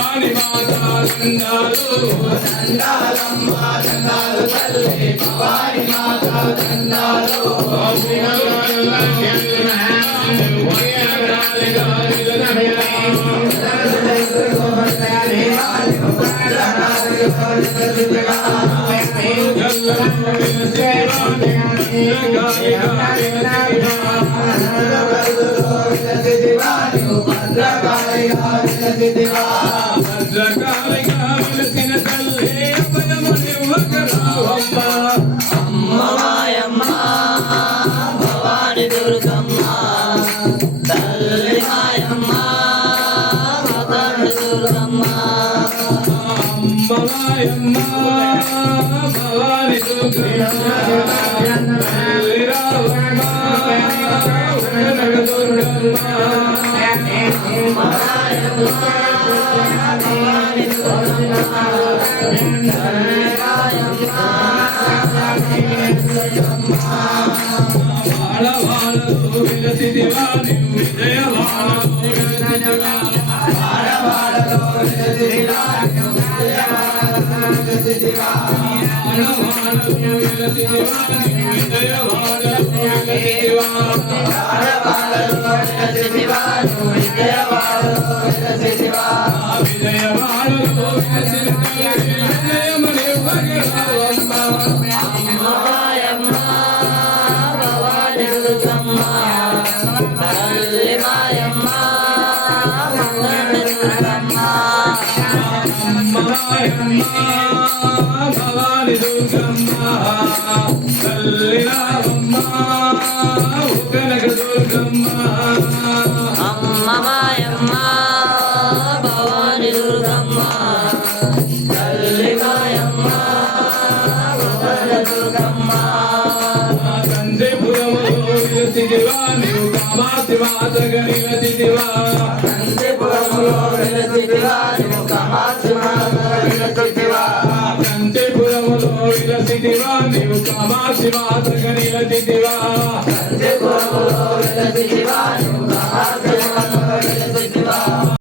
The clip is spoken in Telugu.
భవాని మాతా దండాలు దండాలమ్మ దండాలు తల్లి భవాని మాతా దండాలు భద్రకాళిగా వెలసిన తల్లి అమ్మ మాయమ్మ భవాని దుర్గమ్మ తల్లి మాయమ్మ దుర్గమ్మ అమ్మలాయమ్మ భవాని దుర్గమ్మ తల్లి రావమ్మ దుర్గమ్మ భవాని దుర్గమ్మ తల్లి రావమ్మ కనక దుర్గమ్మ అమ్మ మాయమ్మ భవాని దుర్గమ్మ తల్లి మాయమ్మ దుర్గమ్మ కందిపురములో నిలసిదివా నీవు కామాసి మాతగా నిలసిదివా కందిపురములో నిలసిదివా నీవు కామాసి మాతగా నిలసిదివా కందిపురములో నిలసిదివా నీవు కామాసి మాతగా నిలసిదివా కందిపురములో నిలసిదివా నీవు కామాసి మాతగా నిలసిదివా